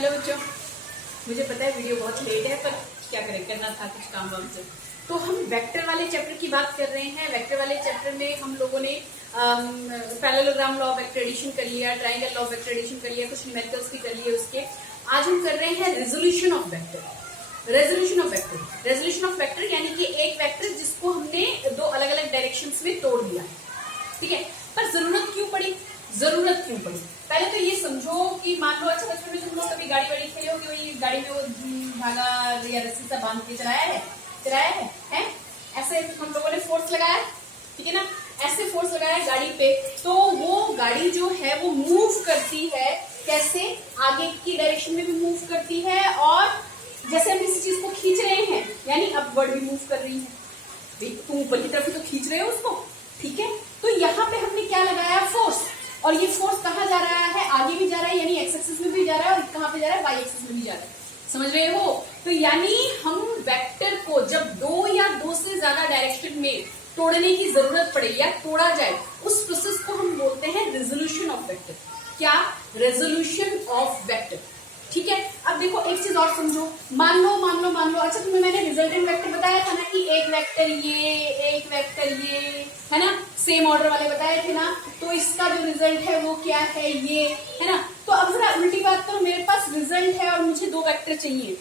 Hello बच्चों, मुझे पता है वीडियो बहुत लेट है, पर क्या करें, करना था कुछ काम वाम से। तो हम वेक्टर वाले चैप्टर की बात कर रहे हैं। वेक्टर वाले चैप्टर में हम लोगों ने parallelogram law of vector addition कर लिया, triangle law of vector addition कर लिया, कुछ न्यूमेरिकल्स भी कर लिए उसके। आज हम कर रहे हैं resolution of vector. Resolution of vector यानी कि एक वेक्टर जिसको हमने दो अलग अलग डायरेक्शंस में तोड़ दिया, ठीक है। पर जरूरत क्यों पड़ी? पहले तो ये समझो कि मान लो, अच्छा बचपन में तुम लोग कभी गाड़ी वाड़ी खेले होगे, वही गाड़ी में वो धागा या रस्सी सा बांध के चलाया है? ऐसे हम लोगों ने फोर्स लगाया, ठीक है ना, ऐसे फोर्स लगाया गाड़ी पे, तो वो गाड़ी जो है वो मूव करती है। कैसे? आगे की डायरेक्शन में भी मूव करती है, और जैसे हम किसी चीज को खींच रहे हैं यानी अपवर्ड भी मूव कर रही है। तुम ऊपर की तरफ ही तो खींच रहे हो उसको, ठीक है। तो यहाँ पे हमने क्या लगाया? फोर्स। और ये फोर्स कहाँ जा रहा है? आगे भी जा रहा है, यानी एक्स एक्सिस में भी जा रहा है, और कहाँ पे जा रहा है? वाई एक्सिस में भी जा रहा है। समझ रहे हो? तो यानी हम वेक्टर को जब दो या दो से ज्यादा डायरेक्शन में तोड़ने की जरूरत पड़े या तोड़ा जाए, उस प्रोसेस को हम बोलते हैं रेजोल्यूशन ऑफ वेक्टर। क्या? रेजोल्यूशन ऑफ वेक्टर, ठीक है। अब देखो एक चीज और समझो, मान लो अच्छा तुम्हें मैंने रिजल्टेंट वेक्टर बताया था ना, कि एक वेक्टर ये है ना, सेम ऑर्डर वाले बताए थे ना, तो इसका जो रिजल्ट है वो क्या है? ये है ना। तो अब जरा उल्टी बात करो, मेरे पास रिजल्ट है और मुझे दो वेक्टर चाहिए,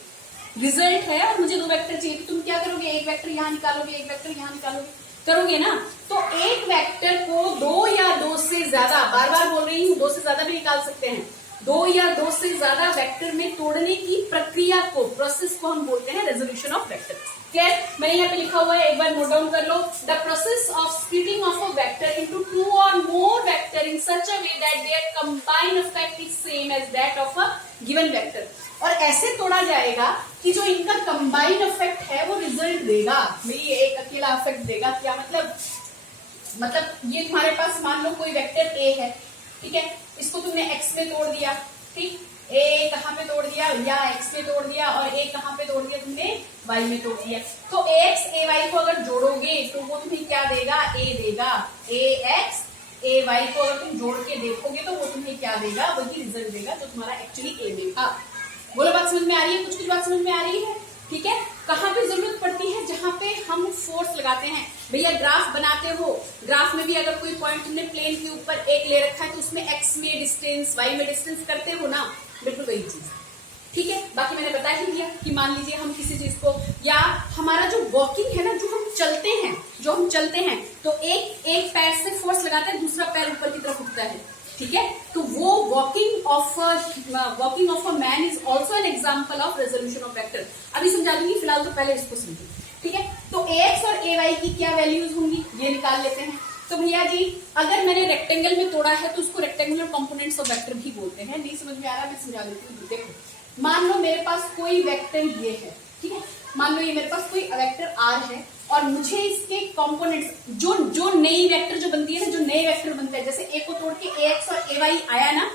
तो तुम क्या करोगे? एक वेक्टर यहाँ निकालोगे, एक वेक्टर यहाँ निकालोगे, करोगे ना। तो एक वेक्टर को दो या दो से ज्यादा, बार बार बोल रही हूँ, दो से ज्यादा भी निकाल सकते हैं, दो या दो से ज्यादा वेक्टर में तोड़ने की प्रक्रिया को, प्रोसेस को हम बोलते हैं रेजोल्यूशन ऑफ वेक्टर। क्लियर? मैंने यहाँ पे लिखा हुआ है, एक बार नोट डाउन कर लो। The process of splitting of a vector into two और more vector in such a way that their combined effect is same as that of a given vector. और ऐसे तोड़ा जाएगा कि जो इनका कंबाइंड इफेक्ट है वो रिजल्ट देगा। भाई एक अकेला इफेक्ट देगा, क्या मतलब ये तुम्हारे पास मान लो कोई वेक्टर ए है, ठीक है, इसको तुमने x में तोड़ दिया, ठीक, a कहाँ पे तोड़ दिया? या x में तोड़ दिया, और a कहाँ पे तोड़ दिया तुमने? y में तोड़ दिया। तो ax ay को अगर जोड़ोगे तो वो तुम्हें क्या देगा? a देगा। ax ay को अगर तुम जोड़ के देखोगे तो वो तुम्हें क्या देगा? वही रिजल्ट देगा जो तुम्हारा एक्चुअली a देगा। बोलो, बात समझ में आ रही है? कुछ बात समझ में आ रही है, ठीक है। कहाँ पे जरूरत पड़ती है? जहां पे हम फोर्स लगाते हैं। भैया ग्राफ बनाते हो, ग्राफ में भी अगर कोई पॉइंट तुमने प्लेन के ऊपर एक ले रखा है तो उसमें x में डिस्टेंस, y में डिस्टेंस करते हो ना, बिल्कुल वही चीज, ठीक है। बाकी मैंने बता ही दिया कि मान लीजिए हम किसी चीज को, या हमारा जो वॉकिंग है ना, जो हम चलते हैं तो एक पैर से फोर्स लगाते हैं, दूसरा पैर ऊपर की तरफ उठता है, ठीक है। तो वो walking of a man is also an example of resolution of vector. अभी समझा दूंगी, फिलहाल तो पहले इसको समझो, ठीक है। तो ax और ay की क्या वैल्यूज होंगी ये निकाल लेते हैं। तो भैया जी, अगर मैंने रेक्टेंगल में तोड़ा है तो उसको रेक्टेंगुलर कंपोनेंट्स ऑफ वेक्टर भी बोलते हैं। नहीं समझ में आ रहा, मैं समझा देती हूँ। देखो, मान लो मेरे पास कोई वेक्टर ये है, ठीक है, मान लो ये मेरे पास कोई वेक्टर r है, और मुझे इसके कंपोनेंट्स, जो नई वेक्टर जो बनती है ना, जो नए वेक्टर बनते हैं, जैसे a को तोड़ के ax और ay आया ना,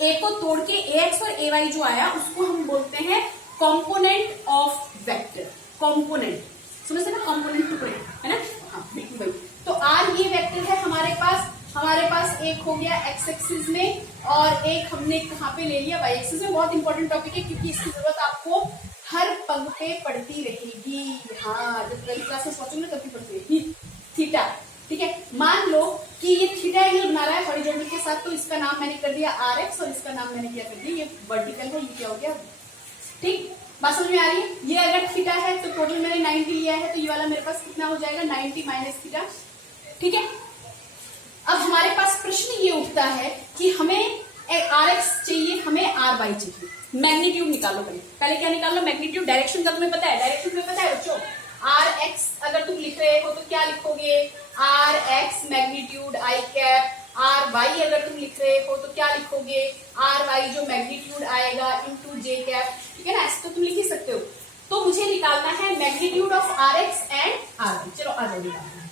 a को तोड़ के ax और ay जो आया उसको हम बोलते हैं कंपोनेंट ऑफ वेक्टर। कंपोनेंट समझते ना, कंपोनेंट टुकड़े, है ना, हाँ बिल्कुल भाई। तो r ये वेक्टर है हमारे पास एक हो गया x एक्सिस में, और एक हमने कहाँ पे ले लिया? y एक्सिस में। बहुत इंपॉर्टेंट टॉपिक है, क्योंकि इसकी जरूरत आपको हर पग पे पड़ती रहेगी। हाँ, जब पहली क्लास में पहुंचोगे तभी पड़ती रहेगी। थीटा, ठीक है। मान लो कि ये थीटा एंगल बना रहा है हॉरिजॉन्टल के साथ, तो इसका नाम मैंने कर दिया rx, और इसका नाम मैंने क्या कर दिया? ये वर्टिकल है, ये क्या हो गया? ठीक, बात समझ में आ रही है? ये अगर थीटा है तो टोटल मैंने 90 लिया है, तो ये वाला मेरे पास कितना हो जाएगा? 90 माइनस थीटा, ठीक है। अब हमारे पास प्रश्न ये उठता है कि हमें rx चाहिए, हमें ry चाहिए। मैग्नीट्यूड निकालो। पहले क्या निकालो? मैग्नीट्यूड। डायरेक्शन का तुम्हें पता है? डायरेक्शन तुम्हें पता है बच्चों? rx अगर तुम लिख रहे हो तो क्या लिखोगे? rx magnitude i cap. ry अगर तुम लिख रहे हो तो क्या लिखोगे? ry जो मैग्नीट्यूड आएगा इंटू j कैप, ठीक है ना। ऐसे तो तुम लिख ही सकते हो। तो मुझे निकालना है magnitude of rx and ry। चलो आ जाओ, निकालना है।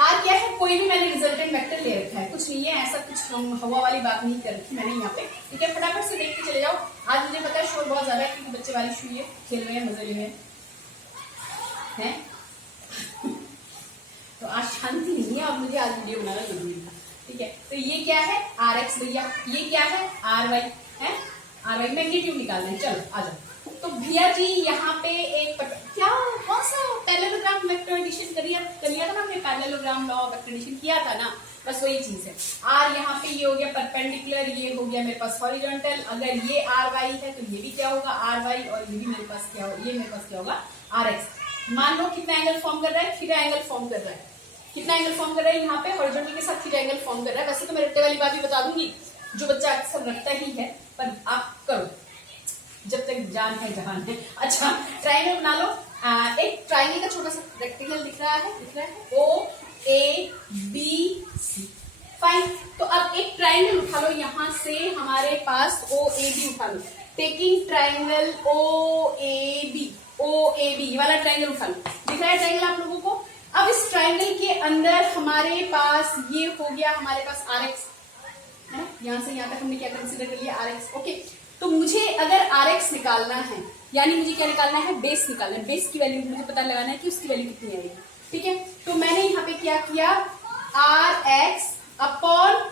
आर क्या है? कोई भी मैंने रिजल्टेंट वेक्टर ले रखा है, कुछ नहीं है, ऐसा कुछ हवा वाली बात नहीं कर रखी मैंने यहाँ पे, ठीक है। फटाफट से देख के चले जाओ। आज मुझे पता है शोर बहुत ज्यादा है, क्योंकि बच्चे बारिश हुई है, खेल रहे हैं, मजे ले रहे हैं। तो आज शांति नहीं है, और मुझे आज वीडियो बनाना जरूरी था, ठीक है। तो ये क्या है? rx भैया, ये क्या है? ry है, आर वाई मैग्नीट्यूड निकालना है। चलो आ जाओ। तो भैया जी यहाँ पे एक क्या कौन सा पैरेललोग्राम वेक्टर एडिशन कर लिया था ना हमने, पैरेललोग्राम लॉ वेक्टर एडिशन किया था ना, बस वही चीज है। आर यहाँ पे ये हो गया परपेंडिकुलर, ये हो गया मेरे पास हॉरिजॉन्टल। अगर ये आर वाई है तो ये भी क्या होगा आर वाई, और ये भी मेरे पास क्या होगा, ये मेरे पास क्या होगा आर एक्स। मान लो कितना एंगल फॉर्म कर रहा है, थीटा एंगल फॉर्म कर रहा है। कितना एंगल फॉर्म कर रहा है यहाँ पे, हॉरिजॉन्टल के साथ थीटा एंगल फॉर्म कर रहा है। वैसे तो मैं रट्टे वाली बात भी बता दूंगी, जो बच्चा अक्सर रखता ही है, पर आप करो जब तक जान है जहान है। अच्छा ट्राइंगल बना लो। एक ट्राइंगल का छोटा सा रेक्टेंगल दिख रहा है ओ ए बी सी, फाइन। तो अब एक ट्राइंगल उठा लो यहाँ से, हमारे पास ओ ए बी उठा लो। Taking triangle O A B, ये वाला ट्राइंगल उठा लो। दिख रहा है ट्राइंगल आप लोगों को। अब इस ट्राइंगल के अंदर हमारे पास ये हो गया हमारे पास आर एक्स है, यहां से यहां तक हमने क्या कंसीडर कर लिया आर एक्स। ओके, तो मुझे अगर आर एक्स निकालना है, यानी मुझे क्या निकालना है, बेस निकालना है। बेस की वैल्यू मुझे पता लगाना है कि उसकी वैल्यू कितनी आएगी। ठीक है, तो मैंने यहाँ पे क्या किया, आर एक्स अपॉन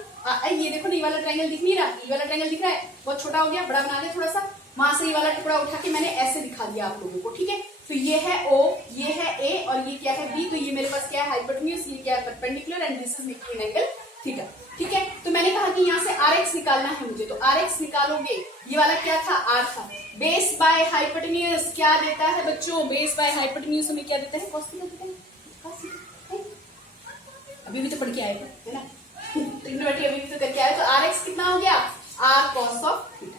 ये देखो ना, ये वाला ट्राइंगल दिख नहीं रहा, ये वाला ट्राइंगल दिख रहा है, बहुत छोटा हो गया, बड़ा बना दे थोड़ा सा। वहां से ये वाला टुकड़ा उठा के मैंने ऐसे दिखा दिया आप लोगों को। ठीक है, तो ये है O, ये है A और ये क्या है B। तो ये मेरे पास क्या है हाइपोटेन्यूज, ये क्या है perpendicular, and this is making angle theta. ठीक है, तो मैंने कहा कि यहाँ से Rx निकालना है मुझे, तो Rx निकालोगे, ये वाला क्या था R था। बेस बाय हाइपोटेन्यूज क्या देता है बच्चों, बेस बाय हाइपोटेन्यूज हमें क्या देता है, cos थीटा देता है। अभी भी तो पढ़ के आए है ना, ट्रिग्नोमेट्री अभी भी तो करके आए। तो Rx कितना हो गया, R cos ऑफ थीटा,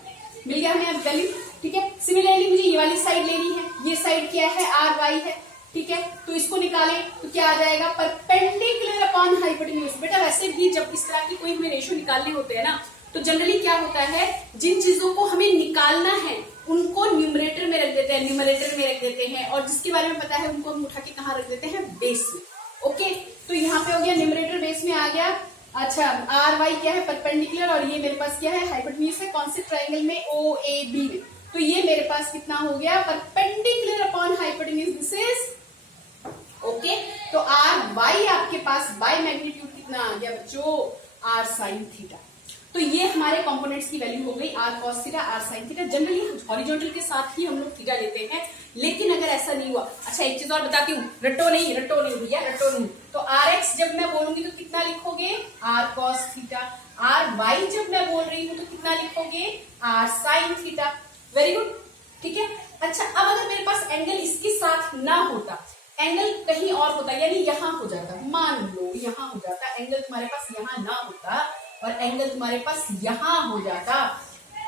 मिल गया हमें अब वैल्यू। ठीक है, सिमिलरली मुझे ये वाली साइड लेनी है, ये साइड क्या है आर वाई है। ठीक है, तो इसको निकाले तो क्या आ जाएगा, परपेंडिकुलर अपॉन हाइपोटेन्यूज। बेटा वैसे भी जब इस तरह की कोई हमें रेशियो निकालने होते हैं ना, तो जनरली क्या होता है, जिन चीजों को हमें निकालना है उनको न्यूमरेटर में रख देते हैं, न्यूमरेटर में रख देते हैं, और जिसके बारे में पता है उनको हम उठा के कहाँ रख देते हैं, बेस में। ओके, तो यहाँ पे हो गया न्यूमरेटर बेस में आ गया। अच्छा आर वाई क्या है परपेंडिकुलर, और ये मेरे पास क्या है हाइपोटेन्यूज है, कौन से ट्राइंगल में, ओ ए बी में। तो ये मेरे पास कितना हो गया, perpendicular upon hypotenuse, this is okay. तो आर वाई आपके पास बाय मैग्नीट्यूड कितना आ गया बच्चों, आर साइन थीटा। तो ये हमारे कंपोनेंट्स की वैल्यू हो गई, R cos theta, R sine theta. Generally horizontal के साथ ही हम लोग थीटा लेते हैं, लेकिन अगर ऐसा नहीं हुआ, अच्छा एक चीज और बताती हूँ, रटो नहीं भैया, रटो नहीं। तो आर एक्स जब मैं बोलूंगी तो कितना लिखोगे, R cos theta. R Y जब मैं बोल रही हूँ तो कितना लिखोगे, R sine theta. Very good, ठीक है। अच्छा अब अगर मेरे पास एंगल इसके साथ ना होता, एंगल कहीं और होता, यानी यहां हो जाता, मान लो यहां हो जाता, एंगल तुम्हारे पास यहां ना होता और एंगल तुम्हारे पास यहां हो जाता,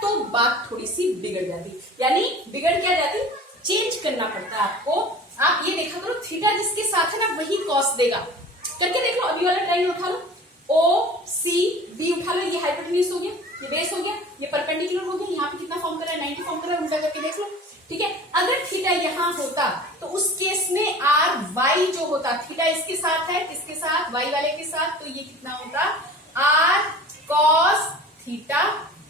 तो बात थोड़ी सी बिगड़ जाती। यानी बिगड़ क्या जाती, चेंज करना पड़ता आपको। आप ये देखा करो, थीटा जिसके साथ है ना वही कॉस देगा। करके देख लो, अभी वाला ट्रायंगल उठा लो, ओ सी बी उठा लो, ये हाइपोटेन्यूज हो गया, ये बेस हो गया, ये परपेंडिकुलर हो गया, यहाँ पे कितना फॉर्म कर रहा है, 90 फॉर्म कर रहा है, उल्टा करके देख लो। ठीक है, अगर थीटा यहां होता तो उस केस में आर वाई जो होता, थीटा इसके साथ है, किसके साथ, वाई वाले के साथ, तो ये कितना होता, आर कॉस थीटा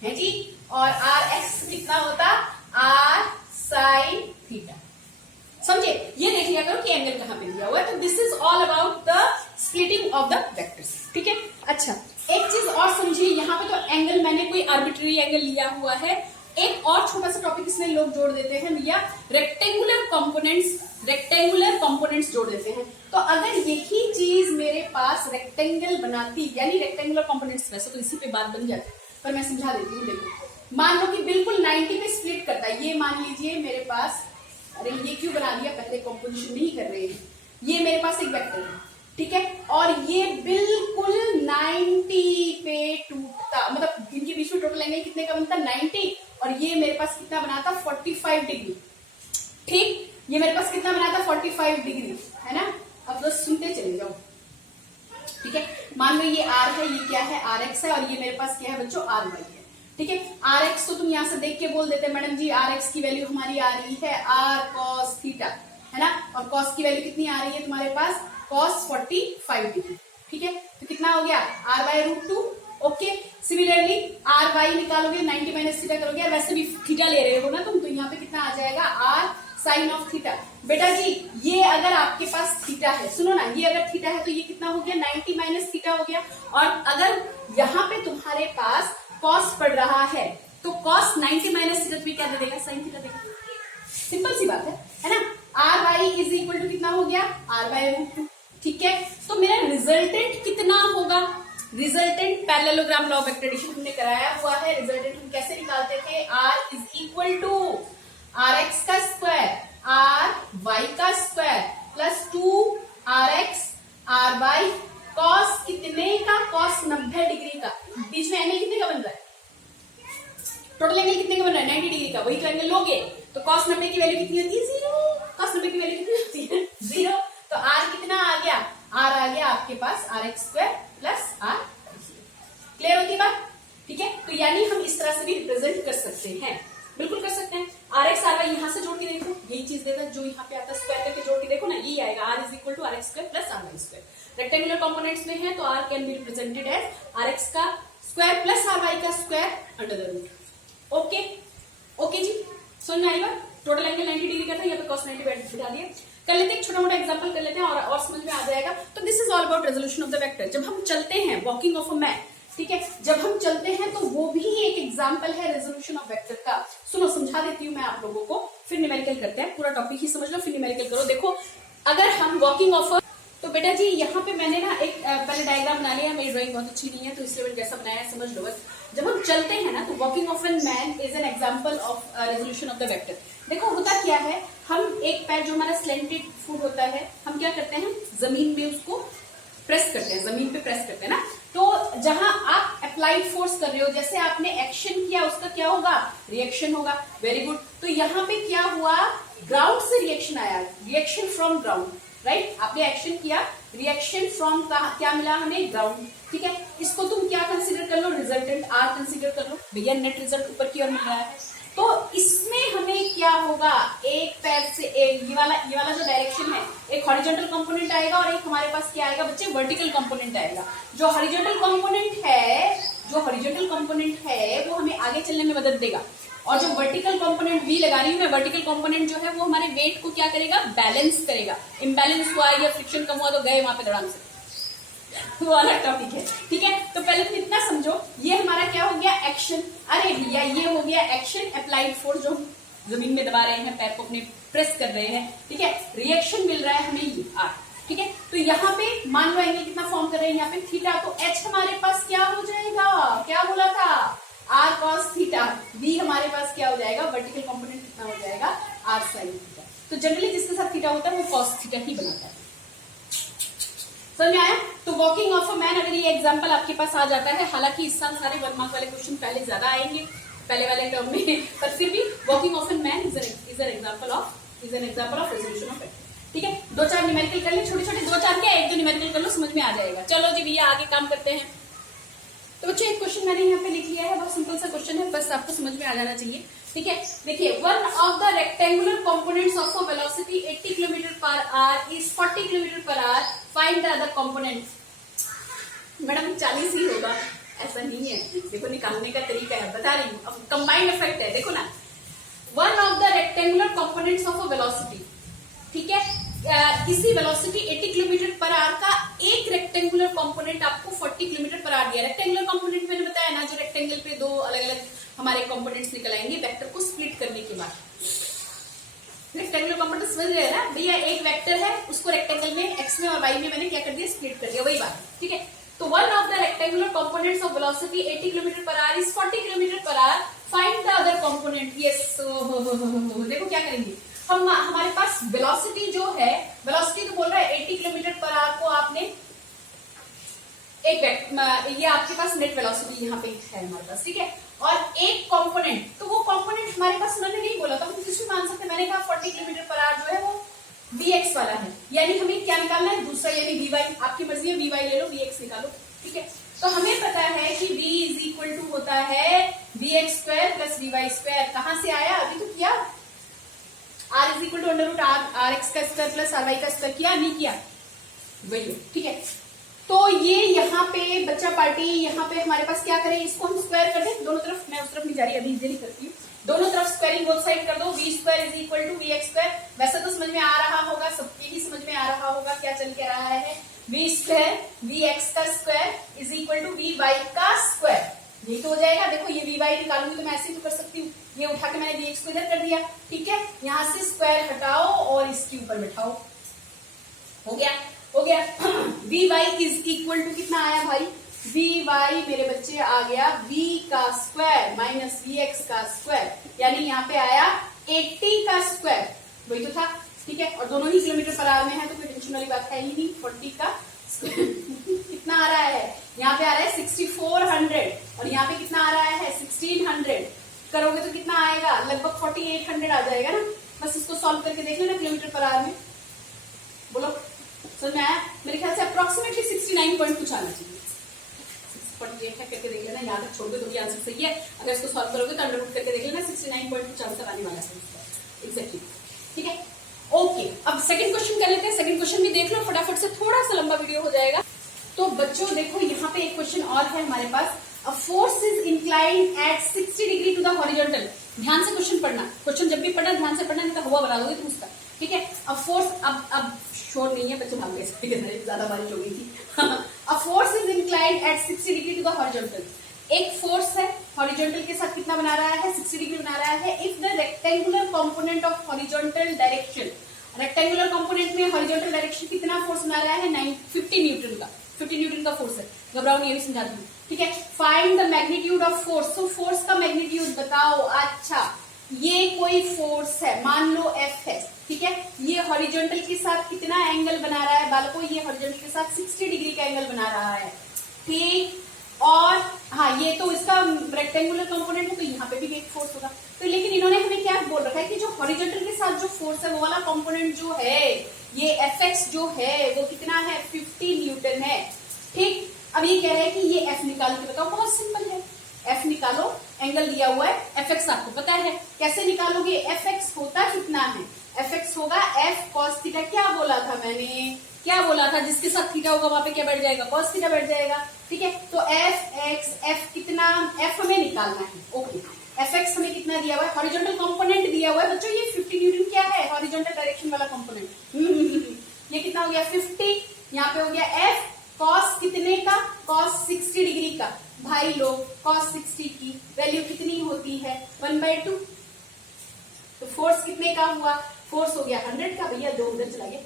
है जी, और आर एक्स कितना होता, आर साइन थीटा। समझे, ये देख लिया करो कि एंगल कहां पे दिया हुआ है। तो this is all about the splitting of the vectors. ठीक है, अच्छा एक चीज और समझिए, यहाँ पे तो एंगल मैंने कोई आर्बिट्ररी एंगल लिया हुआ है। एक और छोटा सा टॉपिक इसमें लोग जोड़ देते हैं भैया, रेक्टेंगुलर कंपोनेंट्स जोड़ देते हैं। तो अगर यही चीज मेरे पास रेक्टेंगल बनाती, यानी रेक्टेंगुलर कंपोनेंट्स, वैसे तो इसी पे बात बन जाती, पर मैं समझा देती हूँ। देखो मान लो कि बिल्कुल 90 पे स्प्लिट करता है, ये मान लीजिए मेरे पास, अरे ये क्यों बना दिया, पहले कंपोजिशन नहीं कर रहे हैं, ये मेरे पास एक वेक्टर है, ठीक है, और ये बिल्कुल 90 पे टूटता, मतलब इनके बीच में टोटल एंगल कितने का बनता, 90, और ये मेरे पास कितना बनाता, 45 डिग्री। ठीक, ये मेरे पास कितना बनाता, 45 डिग्री, है ना। अब तो सुनते चले जाओ। ठीक है, मान लो ये आर है, ये क्या है, आर एक्स है, और ये मेरे पास क्या है बच्चों, आर वाई है। ठीक है, आर एक्स तो तुम यहां से देख के बोल देते मैडम जी, आर एक्स की वैल्यू हमारी आ रही है आर कॉस थीटा, है ना, और कॉस की वैल्यू कितनी आ रही है तुम्हारे पास, कॉस 45 डिग्री। ठीक है, तो कितना हो गया, R by root 2। Okay, similarly R Y निकालोगे, 90 माइनस थीटा करोगे, वैसे भी थीटा ले रहे हो ना तुम, तो यहाँ पे कितना आ जाएगा, आर साइन ऑफ थीटा। बेटा जी ये अगर आपके पास थीटा है, सुनो ना, ये अगर थीटा है तो ये कितना हो गया, 90 माइनस थीटा हो गया, और अगर यहाँ पे तुम्हारे पास कॉस पड़ रहा है तो कॉस 90 माइनस क्या दे देगा, साइन थीटा देगा। सिंपल सी बात है ना। R Y is equal to कितना हो गया, आर बाय रूट 2। ठीक है, तो मेरा रिजल्टेंट कितना होगा, resultant parallelogram law of vector addition हमने कराया हुआ है। रिजल्टेंट हम कैसे निकालते थे, R is equal to R X का स्क्वायर आर वाई का square plus 2 R X R Y cos कितने का, कॉस 90 डिग्री का। बीच में एंगल कितने का बन रहा है, टोटल एंगल कितने का बन रहा है, 90 डिग्री का। वही तो एंगल लोगे तो कॉस 90 की वैल्यू कितनी होती है, 0। कॉस 90 की वैल्यू कितनी होती है, 0। तो आर कितना आ गया, आर आ गया आपके पास R X square plus R. Clear होती बात, ठीक है। तो यानी हम इस तरह से भी रिप्रेजेंट कर सकते हैं, बिल्कुल कर सकते हैं। आर एक्स आर वाई यहां से जोड़ के देखो, यही चीज देता है जो यहाँ पे आता है, स्क्वायर करके जोड़ के देखो ना, यही आएगा R is equal to R X square plus R Y square. Rectangular components में है तो R can be represented as R X का स्क्वायर प्लस आर वाई का square under the root. Okay okay जी, समझ में आएगा। टोटल एंगल 90 डिग्री का था, यहाँ पे cos 90 बिठा दिया। कर लेते हैं एक छोटा मोटा एग्जांपल कर लेते हैं और समझ में आ जाएगा। तो this is all about resolution of the vector. जब हम चलते हैं वॉकिंग ऑफ अ मैन, ठीक है, जब हम चलते हैं तो वो भी एक एग्जांपल है रेजोल्यूशन ऑफ वेक्टर का। सुनो समझा देती हूँ मैं आप लोगों को, फिर न्यूमेरिकल करते हैं। पूरा टॉपिक ही समझ लो फिर न्यूमेरिकल करो। देखो अगर हम वॉकिंग ऑफ, तो बेटा जी यहाँ पे मैंने ना एक पहले डायग्राम बना लिया, मेरी ड्राइंग बहुत अच्छी नहीं है तो इसलिए मैंने कैसा बनाया है समझ लो बस। जब हम चलते हैं ना तो walking of an man is an example of resolution of the vector. देखो होता क्या है, हम एक पैर जो हमारा स्लेंटेड फुट होता है, हम क्या करते हैं जमीन में उसको प्रेस करते हैं, जमीन पे प्रेस करते हैं ना। तो जहां आप अप्लाइड फोर्स कर रहे हो, जैसे आपने एक्शन किया उसका क्या होगा, रिएक्शन होगा। Very good. तो यहाँ पे क्या हुआ, ग्राउंड से रिएक्शन आया, रिएक्शन फ्रॉम ग्राउंड, राइट। आपने एक्शन किया, रिएक्शन फ्रॉम क्या मिला हमें, ग्राउंड। ठीक है, इसको तुम क्या कंसीडर कर लो, रिजल्टेंट आर कंसीडर कर लो। भैया नेट रिजल्ट ऊपर की ओर मिल रहा है। तो इसमें हमें क्या होगा, एक पैर से ये वाला जो डायरेक्शन है, एक हॉरिजॉन्टल कंपोनेंट आएगा और एक हमारे पास क्या आएगा बच्चे, वर्टिकल कंपोनेंट आएगा। जो हॉरिजॉन्टल कंपोनेंट है वो हमें आगे चलने में मदद देगा, और जो वर्टिकल कंपोनेंट वी लगा रही हूँ मैं, वर्टिकल कंपोनेंट जो है वो हमारे वेट को क्या करेगा, बैलेंस करेगा। इम्बैलेंस हुआ या फ्रिक्शन कम हुआ तो गए वहां पे धड़ाम से, वो अलग टॉपिक है। ठीक है, तो पहले तुम इतना समझो, ये हमारा क्या हो गया, एक्शन। अरे भैया ये हो गया एक्शन, अप्लाइड फोर्स जो हम जमीन में दबा रहे हैं, पैर को अपने प्रेस कर रहे हैं। ठीक है, रिएक्शन मिल रहा है हमें ये आर। ठीक है, तो यहाँ पे मान लो एंगल कितना फॉर्म कर रहे हैं यहाँ पे, थीटा। तो एच हमारे पास क्या हो जाएगा, क्या बोला था, आर कॉस थीटा। बी हमारे पास क्या हो जाएगा, वर्टिकल कंपोनेंट कितना हो जाएगा, आर साइन थीटा। तो जनरली जिसके साथ थीटा होता है वो कॉस थीटा ही बनाता है। समझ में आया। तो वॉकिंग ऑफ अ मैन, अगर ये एग्जांपल आपके पास आ जाता है, हालांकि इस साल सारे 1 मार्क वाले क्वेश्चन पहले ज्यादा आएंगे पहले वाले टर्म में, पर फिर भी walking of an man is an example of resolution of vector. ठीक है, 2-4 न्यूमेरिकल कर ले, छोटे छोटे 2-4 क्या 1-2 न्यूमेरिकल कर लो, समझ में आ जाएगा। चलो जी भैया आगे काम करते हैं। तो बच्चों एक क्वेश्चन मैंने यहाँ पे लिख लिया है, बहुत सिंपल सा क्वेश्चन है, बस आपको समझ में आ जाना चाहिए। ठीक है, देखिए, one of the rectangular components of a velocity 80 km/h is 40 km/h, find the other component. Madam 40 ही होगा, ऐसा नहीं है, देखो निकालने का तरीका है, बता रही हूँ। अब कंबाइंड इफेक्ट है, देखो ना, one of the rectangular components of a velocity, ठीक है, किसी वेलोसिटी 80 km/h का एक रेक्टेंगुलर कंपोनेंट आपको 40 km/h दिया। रेक्टेंगुलर कंपोनेंट मैंने बताया ना, जो रेक्टेंगल पे 2 अलग अलग हमारे कंपोनेंट्स निकल आएंगे वेक्टर को स्प्लिट करने के बाद। रेक्टेंगुलर कंपोनेंट समझ रहे हैं ना भैया, एक वेक्टर है उसको रेक्टेंगल में एक्स में और वाई में मैंने क्या कर दिया, स्प्लिट कर दिया, वही बात। ठीक है, तो one of the rectangular components of velocity 80 km/h is 40 km/h, find the other component. Yes, देखो क्या करेंगे हम, हमारे पास वेलोसिटी जो है, वेलोसिटी तो बोल रहा है 80 km/h को आपने एक ये आपके पास नेट वेलोसिटी यहाँ पे है हमारे पास। ठीक है, और एक कंपोनेंट, तो वो कंपोनेंट हमारे पास उन्होंने नहीं बोला था, हम किसी मान सकते, मैंने कहा 40 km/h जो है वो vx वाला है, यानी हमें क्या निकालना है, दूसरा, यानी vy। आपकी मर्जी है, vy ले लो, vx निकालो। ठीक है, तो हमें पता है कि v इज इक्वल टू होता है vx² प्लस vy²। कहां से आया, अभी तो किया, r is equal to √r x का स्क्वायर प्लस r y का स्क्वायर, किया नहीं किया, वही। ठीक है, तो ये यहाँ पे बच्चा पार्टी, यहाँ पे हमारे पास क्या करें, इसको हम स्क्वायर कर दें दोनों तरफ। मैं उस तरफ नहीं जा रही, अभी इजीली करती हूँ। दोनों तरफ स्क्वायरिंग बोथ साइड कर दो, v² is equal to vx²। वैसे तो समझ में आ रहा होगा, सबके ही समझ में आ रहा होगा क्या चल के रहा है, v² vx का square is equal to vy का स्क्वायर। यही तो हो जाएगा। देखो ये वी वाई निकालूंगी तो मैं ऐसे ही तो कर सकती हूँ, ये उठा के मैंने वी एक्स को इधर कर दिया, ठीक है। यहां से स्क्वायर हटाओ और इसके ऊपर बैठाओ, हो गया, हो गया। V Y is equal to कितना आया भाई, वी वाई मेरे बच्चे आ गया v का स्क्वायर माइनस वी एक्स का स्क्वायर, यानी यहाँ पे आया 80 का स्क्वायर, वही तो था, ठीक है। और दोनों ही किलोमीटर पर आवर में है तो कोई टेंशन वाली बात है ही नहीं। 40 का कितना आ रहा है, यहाँ पे आ रहा है 6400 और यहाँ पे कितना आ रहा है 1600, करोगे तो कितना आएगा, लगभग 4800 आ जाएगा ना। बस इसको सॉल्व करके देख लेना किलोमीटर पर आवर में, बोलो समझ में आया। मेरे ख्याल से अप्रोक्सीमेटली 69 पॉइंट कुछ आना चाहिए, 48 है करके देख लेना, यहाँ तक छोड़ दो तो भी आंसर सही है। अगर इसको सॉल्व करोगे तो अंडर रूट करके देख लेना, 69 पॉइंट कुछ आंसर आने वाला है एग्जैक्टली, ठीक है। ओके, अब सेकंड क्वेश्चन कर लेते हैं। सेकंड क्वेश्चन भी देख लो फटाफट से, थोड़ा सा लंबा वीडियो हो जाएगा। तो बच्चों देखो यहाँ पे एक क्वेश्चन और है हमारे पास, a force is inclined at 60 degree to the horizontal. ध्यान से क्वेश्चन पढ़ना, क्वेश्चन जब भी पढ़ना ध्यान से पढ़ना, नहीं तो हवा बना दोगे तुम उसका, ठीक है। अब फोर्स, अब शोर नहीं है, बच्चे भाग गए, ज्यादा बारिश हो गई थी। A force is inclined at 60 degree to the horizontal. एक फोर्स है हॉरिजॉन्टल के साथ कितना बना रहा है, 60 डिग्री बना रहा है। If the rectangular component of horizontal direction, rectangular component में हॉरिजॉन्टल डायरेक्शन कितना फोर्स बना रहा है, 50 न्यूटन का, 50 न्यूटन का फोर्स है। घबराओ नहीं, ये भी समझाती हूँ, ठीक है। Find the magnitude of force, तो फोर्स का मैग्नीट्यूड बताओ। अच्छा, ये कोई फोर्स है, मान लो एफ है, ठीक है। ये हॉरिजॉन्टल के साथ कितना एंगल बना रहा है बालको, ये हॉरिजॉन्टल के साथ 60 डिग्री का एंगल बना रहा है, ठीक। और हाँ, ये तो इसका रेक्टेंगुलर कंपोनेंट है तो यहाँ पे भी एक फोर्स होगा। तो लेकिन इन्होंने हमें क्या बोल रखा है कि जो हॉरिजॉन्टल के साथ जो फोर्स है वो वाला कंपोनेंट जो है, ये एफ जो है वो कितना है, 50 न्यूटन है, ठीक। अब ये कह रहे हैं कि ये एफ निकाल के बताओ, बहुत सिंपल है, एफ निकालो, एंगल दिया हुआ है, एफ एक्स आपको पता है, कैसे निकालोगे, एफ एक्स होता कितना है, एफ एक्स होगा एफ कॉस थीटा। क्या बोला था मैंने, क्या बोला था, जिसके साथ थीटा होगा वहां पे क्या बैठ जाएगा, कॉस थीटा बैठ जाएगा, ठीक है। तो एफ एक्स, एफ कितना, एफ हमें निकालना है, ओके। एफ एक्स हमें कितना दिया हुआ है, हॉरिजॉन्टल कंपोनेंट दिया हुआ है बच्चों, ये 50 न्यूटन क्या है, हॉरिजॉन्टल डायरेक्शन वाला कंपोनेंट। ये कितना हो गया 50, यहाँ पे हो गया एफ कॉस कितने का, कॉस 60 डिग्री का। भाई लोग कॉस 60 की वैल्यू कितनी होती है, 1/2। तो फोर्स कितने का हुआ, फोर्स हो गया 100 का, भैया 2 उधर चला गया,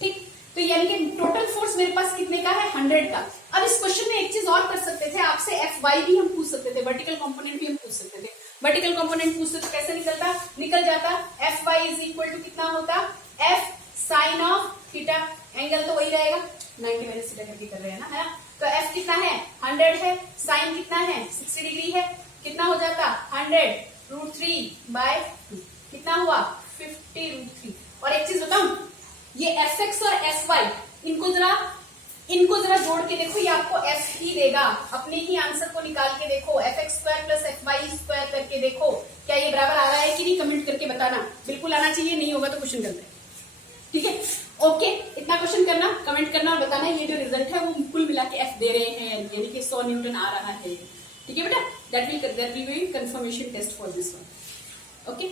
ठीक। तो यानी कि टोटल फोर्स मेरे पास कितने का है, 100 का। अब इस क्वेश्चन में एक चीज और कर सकते थे, आपसे एफ वाई भी हम पूछ सकते थे, वर्टिकल कंपोनेंट भी हम पूछ सकते थे। वर्टिकल कंपोनेंट पूछते तो कैसे निकल जाता, F Y is equal to कितना होता, F sine of theta, angle तो वही रहेगा, 90 माइनस थीटा करके कर रहे हैं ना, है ना। तो एफ कितना है, 100 है, साइन कितना है 60 डिग्री है, कितना हो जाता 100√3/2, कितना हुआ 50√3। और एक चीज बताऊं, ये एफ एक्स और एफ वाई, इनको जरा जोड़ के देखो, ये आपको एफ ही देगा। अपने ही आंसर को निकाल के देखो, F X square plus F Y square करके देखो क्या ये बराबर आ रहा है कि नहीं, कमेंट करके बताना। बिल्कुल आना चाहिए, नहीं होगा तो क्वेश्चन गलत है, ठीक है। ओके, इतना क्वेश्चन करना, कमेंट करना और बताना ये जो रिजल्ट है वो कुल मिला के एफ दे रहे हैं, यानी कि 100 न्यूटन आ रहा है, ठीक है बेटा। That will be confirmation test for this one, okay.